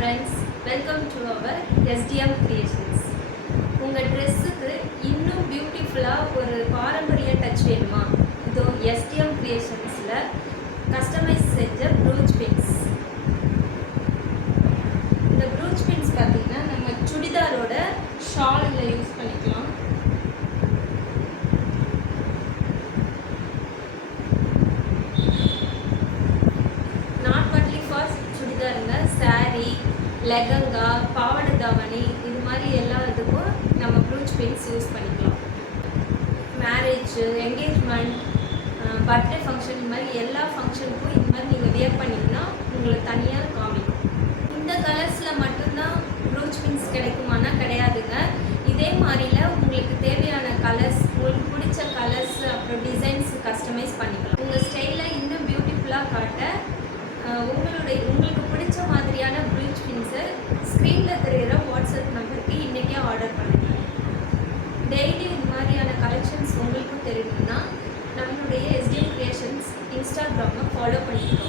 friends, welcome to our SDM Creations. உங்கள் ட்ரெஸ்ஸுக்கு இன்னும் பியூட்டிஃபுல்லாக ஒரு பாரம்பரிய டச் வேணுமா? இதோ SDM Creationsல கஸ்டமைஸ் செஞ்ச ப்ரூச் பின்ஸ். இந்த ப்ரூச் பின்ஸ் பார்த்தீங்கன்னா நம்ம சுடிதாரோட ஷாலில் யூஸ் பண்ணிக்கலாம். சாரி, லெகங்கா, பாவாடை தாவணி இது மாதிரி எல்லா இதுக்கும் நம்ம ப்ரூச் பின்ஸ் யூஸ் பண்ணிக்கலாம். மேரேஜ், என்கேஜ்மெண்ட், பர்த்டே ஃபங்க்ஷன் இது மாதிரி எல்லா ஃபங்க்ஷனுக்கும் இது மாதிரி நீங்கள் வியர் பண்ணிங்கன்னா உங்களுக்கு தனியாக காமிக்கும். இந்த கலர்ஸில் மட்டும்தான் ப்ரூச் பின்ஸ் கிடைக்குமானா கிடையாதுங்க. இதே மாதிரில உங்களுக்கு தேவையான கலர்ஸ், உங்களுக்கு பிடிச்ச கலர்ஸ் அப்புறம் டிசைன்ஸ் கஸ்டமைஸ் பண்ணிக்கலாம். உங்கள் ஸ்டைலை இன்னும் பியூட்டிஃபுல்லாக காட்ட உங்களுக்கு பிடிச்ச மாதிரியான ப்ரூச் பின்ஸை ஸ்க்ரீனில் தெரிகிற வாட்ஸ்அப் நம்பருக்கு இன்றைக்கே ஆர்டர் பண்ணுங்கள். டெய்லி இது மாதிரியான கலெக்ஷன்ஸ் உங்களுக்கும் தெரியணும்னா நம்மளுடைய SDM Creations இன்ஸ்டாகிராமை ஃபாலோ பண்ணிக்கலாம்.